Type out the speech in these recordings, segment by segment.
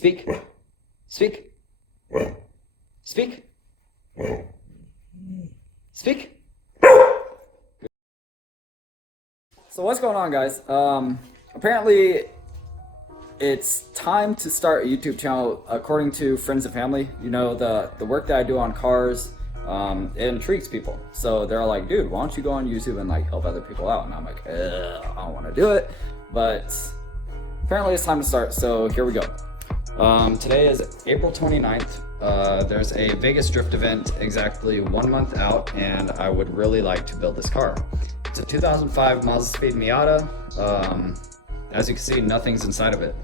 Speak. Speak. Speak. Speak. So what's going on, guys? Apparently it's time to start a YouTube channel according to friends and family. You know, the work that I do on cars, it intrigues people. So they're like, dude, why don't you go on YouTube and like help other people out? And I'm like, I don't want to do it. But apparently it's time to start, so here we go. Today is April 29th. There's a Vegas drift event exactly 1 month out, and I would really like to build this car. It's a 2005 miles of speed Miata. As you can see, nothing's inside of it.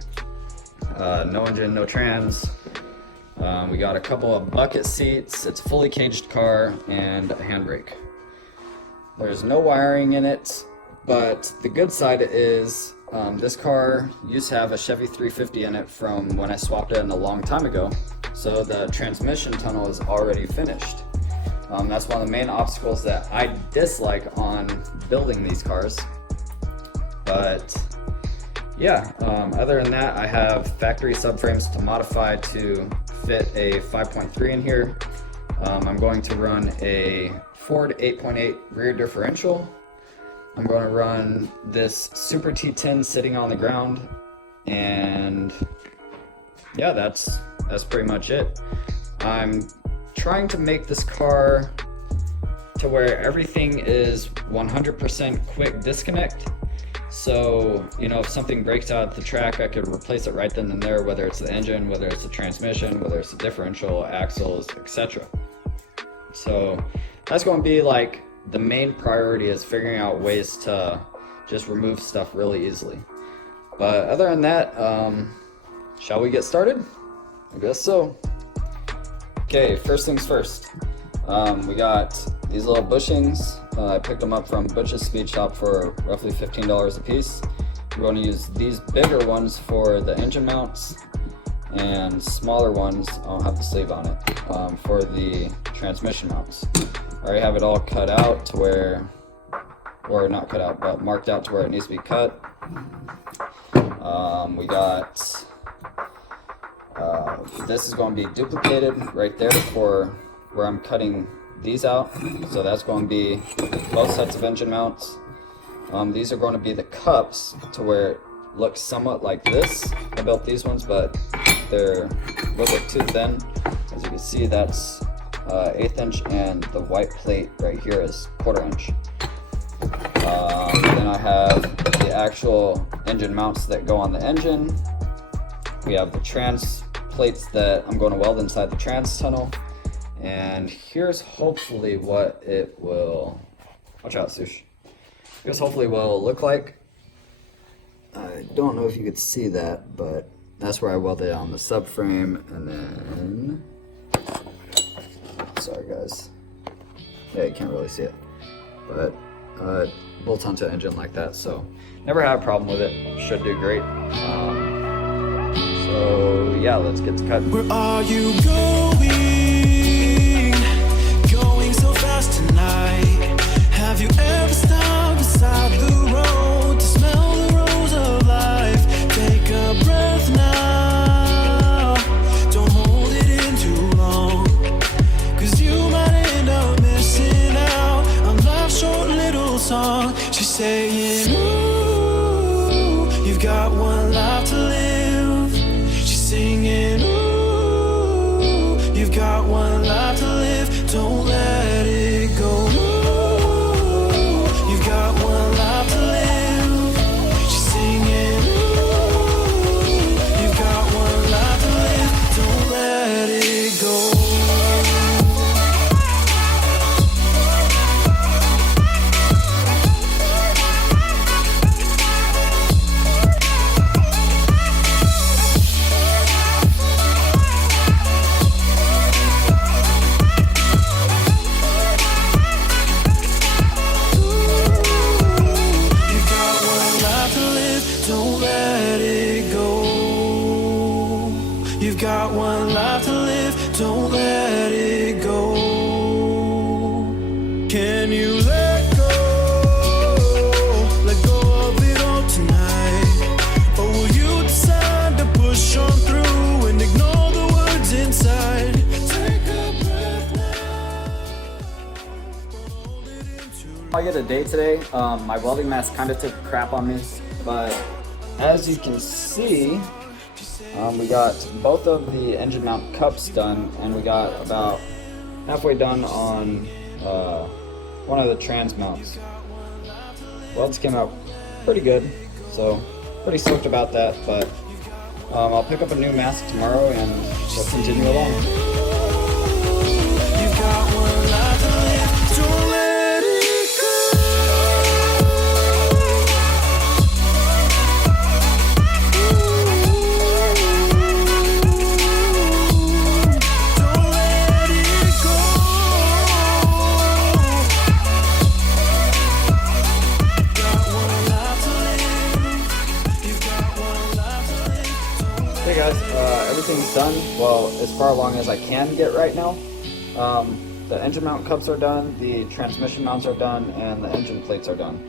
No engine, no trans. We got a couple of bucket seats. It's a fully caged car and a handbrake. There's no wiring in it, but the good side is this car used to have a Chevy 350 in it from when I swapped it in a long time ago. So the transmission tunnel is already finished. That's one of the main obstacles that I dislike on building these cars. But yeah, other than that, I have factory subframes to modify to fit a 5.3 in here. I'm going to run a Ford 8.8 rear differential. I'm going to run this Super T10 sitting on the ground, and yeah, that's pretty much it. I'm trying to make this car to where everything is 100% quick disconnect. So, you know, if something breaks out the track, I could replace it right then and there, whether it's the engine, whether it's the transmission, whether it's the differential, axles, etc. So that's going to be like the main priority, is figuring out ways to just remove stuff really easily. But other than that, shall we get started? I guess so. Okay, first things first. We got these little bushings. I picked them up from Butch's Speed Shop for roughly $15 a piece. I'm going to use these bigger ones for the engine mounts, and smaller ones, I don't have the sleeve on it, for the transmission mounts. I already have it all cut out to where, or not cut out, but marked out to where it needs to be cut. We got, this is going to be duplicated right there for where I'm cutting these out. So that's going to be both sets of engine mounts. These are going to be the cups to where it looks somewhat like this. I built these ones, but they're a little bit too thin. As you can see, that's 1/8 inch, and the white plate right here is 1/4 inch. Then I have the actual engine mounts that go on the engine. We have the trans plates that I'm going to weld inside the trans tunnel. And here's hopefully what it will, watch out, Sush. Here's hopefully what it'll look like. I don't know if you could see that, but that's where I welded it on the subframe, and then, sorry guys, yeah, you can't really see it, but bolts onto the engine like that. So never had a problem with it, should do great. So yeah, let's get to cutting. Where are you going so fast tonight? Have you ever stopped beside the road to smell the rose of life? Take a breath now, don't hold it in too long, 'cause you might end up missing out on life's short little song. She's saying, ooh, you've got one life to live. She's singing, ooh, you've got one life to live. Don't let it go. Ooh, you've got one life to live. She's singing, ooh, you've got one life to live. Don't let it go. You've got one life to live, don't let it go. Can you let go of it all tonight? Or will you decide to push on through and I get a day today. My welding mask kind of took a crap on me, but as you can see, we got both of the engine mount cups done, and we got about halfway done on one of the trans mounts. Welds came out pretty good, so pretty stoked about that, but I'll pick up a new mask tomorrow and we'll continue along. You've got one life to live, don't let it go. Don't let it go. You've got one life to live. You've got one life to live. Hey guys, everything's done, well, as far along as I can get right now. The engine mount cups are done, the transmission mounts are done, and the engine plates are done.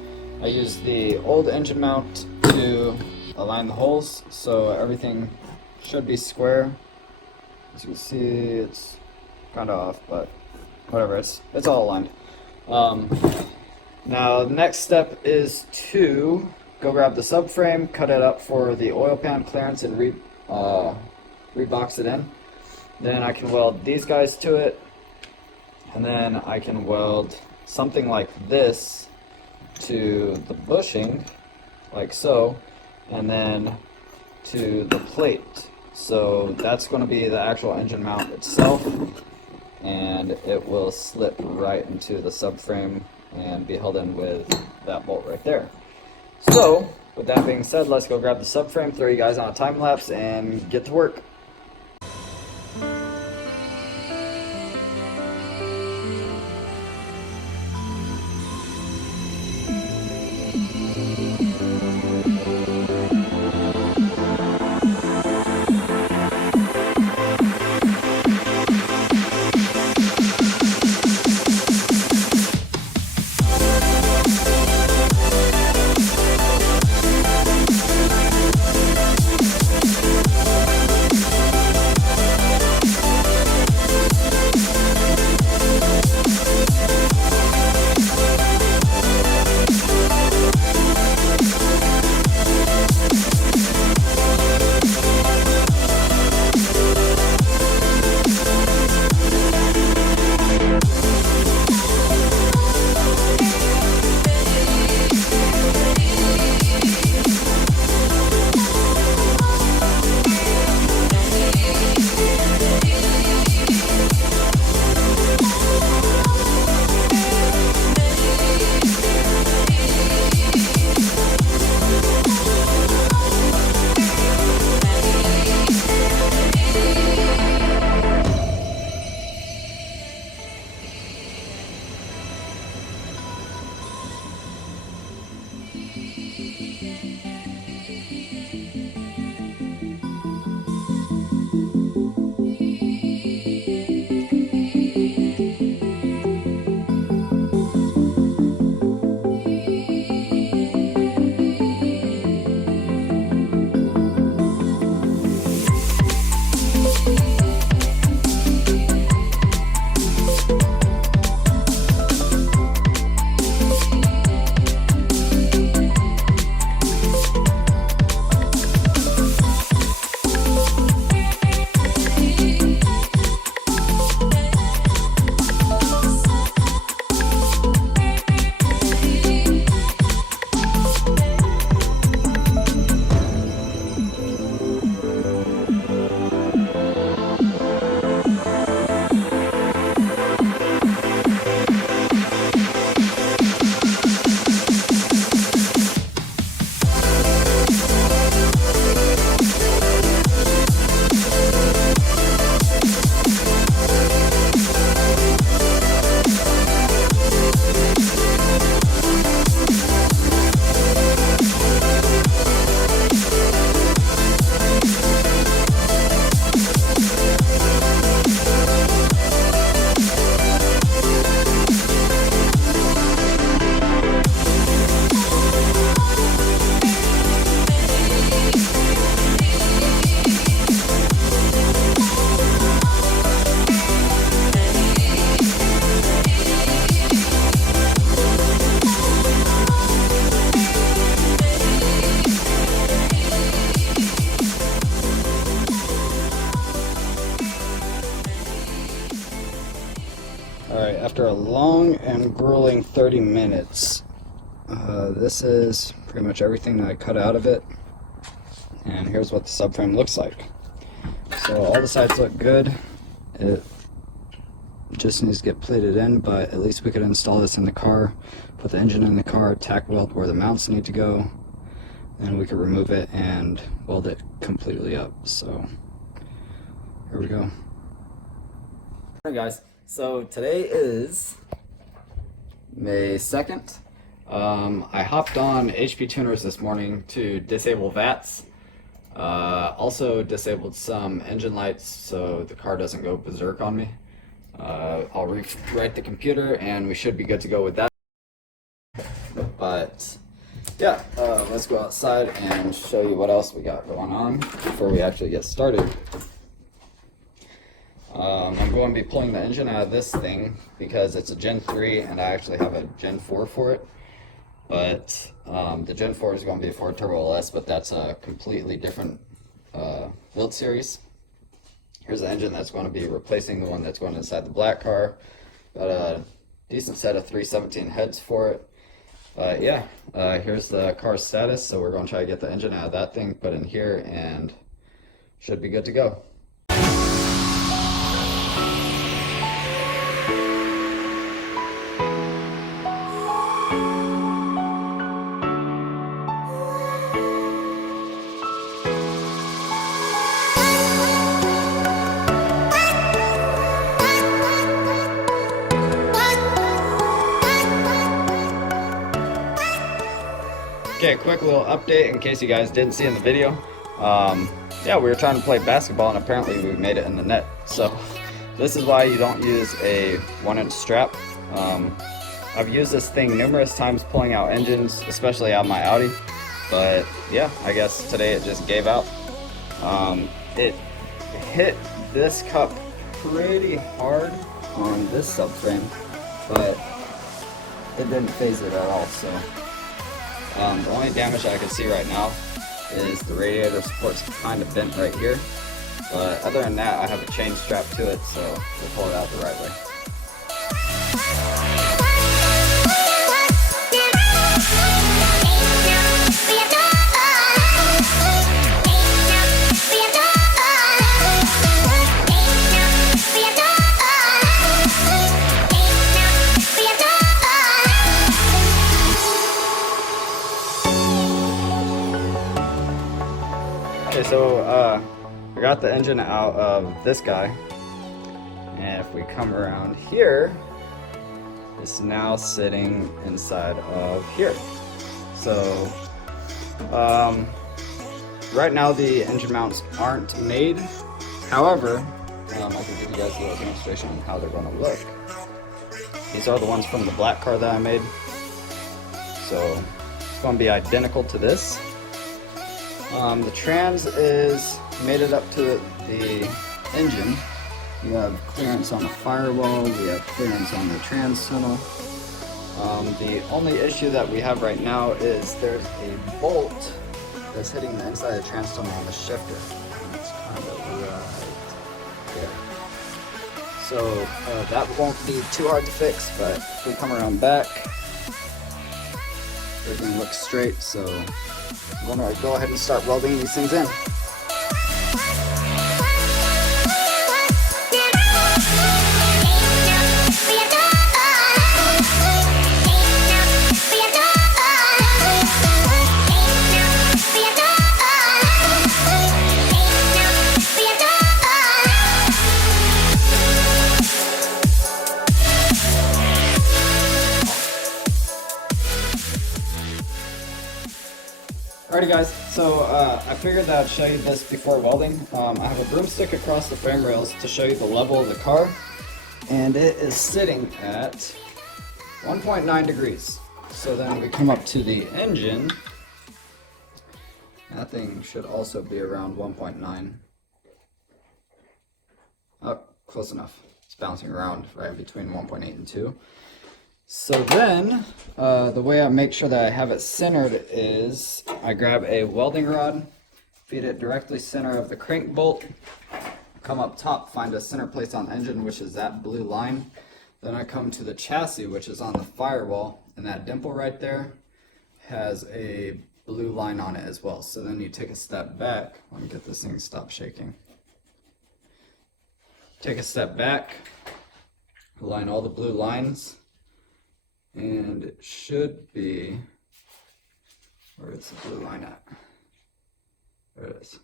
I used the old engine mount to align the holes, so everything should be square. As you can see, it's kind of off, but whatever, it's all aligned. Now, the next step is to go grab the subframe, cut it up for the oil pan clearance, and rebox it in. Then I can weld these guys to it, and then I can weld something like this to the bushing, like so, and then to the plate. So that's going to be the actual engine mount itself, and it will slip right into the subframe and be held in with that bolt right there. So, with that being said, let's go grab the subframe, throw you guys on a time lapse, and get to work. and grueling 30 minutes. This is pretty much everything that I cut out of it, and here's what the subframe looks like. So all the sides look good. It just needs to get plated in, but at least we could install this in the car, put the engine in the car, tack weld where the mounts need to go, and we could remove it and weld it completely up. So here we go. Alright guys, so today is May 2nd. I hopped on HP Tuners this morning to disable VATs. Also disabled some engine lights so the car doesn't go berserk on me. I'll rewrite the computer and we should be good to go with that. But yeah, let's go outside and show you what else we got going on before we actually get started. I'm going to be pulling the engine out of this thing because it's a Gen 3 and I actually have a Gen 4 for it. But the Gen 4 is going to be a Ford Turbo LS, but that's a completely different build series. Here's the engine that's going to be replacing the one that's going inside the black car. Got a decent set of 317 heads for it. But yeah, here's the car's status. So we're going to try to get the engine out of that thing, put in here, and should be good to go. Okay, quick little update in case you guys didn't see in the video. Yeah, we were trying to play basketball and apparently we made it in the net. So this is why you don't use a 1-inch strap. I've used this thing numerous times pulling out engines, especially out my Audi. But yeah, I guess today it just gave out. It hit this cup pretty hard on this subframe, but it didn't phase it at all. So the only damage I can see right now is the radiator support's kind of bent right here. But other than that, I have a chain strap to it, so we'll pull it out the right way. Okay, so I got the engine out of this guy, and if we come around here, it's now sitting inside of here. So right now the engine mounts aren't made. However, I can give you guys a little demonstration on how they're going to look. These are the ones from the black car that I made. So it's going to be identical to this. The trans is mated up to the engine. We have clearance on the firewall, we have clearance on the trans tunnel. The only issue that we have right now is there's a bolt that's hitting the inside of the trans tunnel on the shifter. It's kind of right there. So that won't be too hard to fix, but if we come around back, everything looks straight, so I'm going to go ahead and start welding these things in. Alrighty guys, so I figured that I'd show you this before welding. I have a broomstick across the frame rails to show you the level of the car, and it is sitting at 1.9 degrees. So then we come up to the engine, that thing should also be around 1.9. Oh, close enough. It's bouncing around right between 1.8 and 2. So then, the way I make sure that I have it centered is I grab a welding rod, feed it directly center of the crank bolt, come up top, find a center place on the engine, which is that blue line. Then I come to the chassis, which is on the firewall, and that dimple right there has a blue line on it as well. So then you take a step back. Let me get this thing to stop shaking. Take a step back, align all the blue lines, and it should be, where is the blue line at? There it is.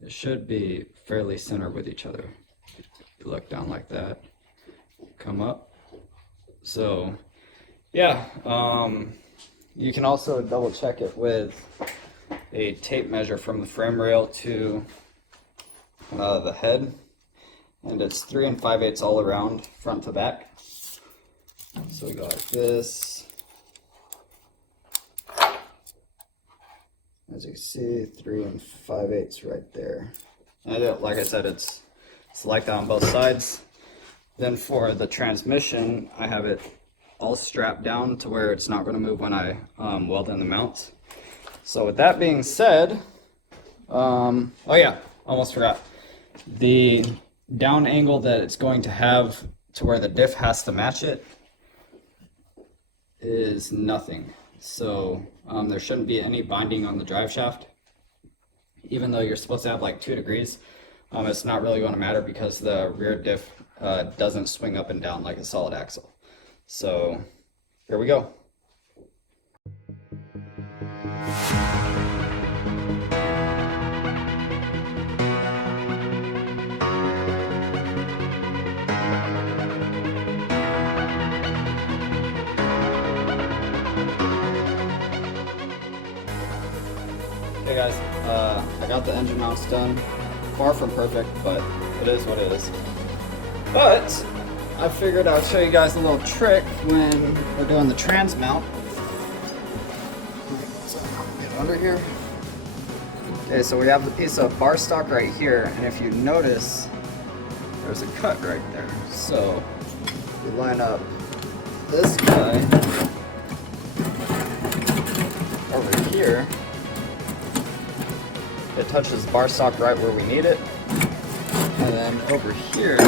It should be fairly centered with each other. You look down like that, come up. So yeah, you can also double check it with a tape measure from the frame rail to the head, and it's 3 5/8 all around, front to back. So we go like this. As you can see, 3 5/8 right there. And like I said, it's like that on both sides. Then for the transmission, I have it all strapped down to where it's not going to move when I weld in the mounts. So with that being said, oh yeah, almost forgot. The down angle that it's going to have to where the diff has to match it is nothing. So there shouldn't be any binding on the drive shaft. Even though you're supposed to have like 2 degrees, it's not really going to matter because the rear diff doesn't swing up and down like a solid axle. So here we go. Hey guys, I got the engine mounts done. Far from perfect, but it is what it is. But I figured I would show you guys a little trick when we're doing the trans mount. So get under here. Okay, so we have the piece of bar stock right here, and if you notice, there's a cut right there. So we line up this guy over here. It touches bar stock right where we need it. And then over here,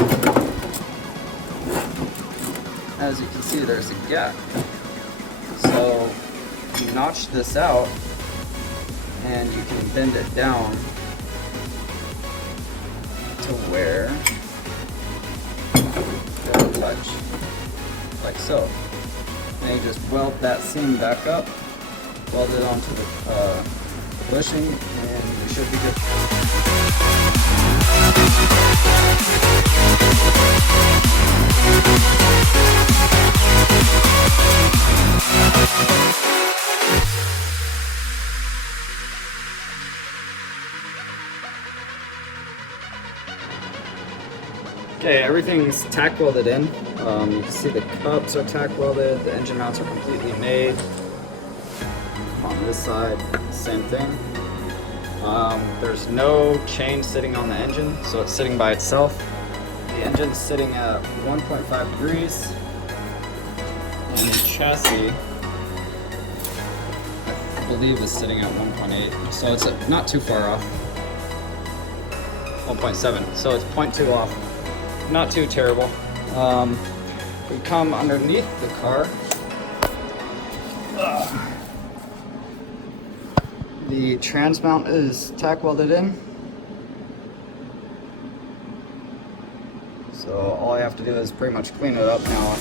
as you can see, there's a gap. So you notch this out and you can bend it down to where it'll touch, like so. And you just weld that seam back up, weld it onto the bushing, and you should be good. Okay, everything's tack welded in. You can see the cups are tack welded, the engine mounts are completely made. On this side, same thing. There's no chain sitting on the engine, so it's sitting by itself. The engine's sitting at 1.5 degrees, and the chassis, I believe, is sitting at 1.8, so it's not too far off. 1.7, so it's 0.2 off. Not too terrible. We come underneath the car. The trans mount is tack welded in. So all I have to do is pretty much clean it up now.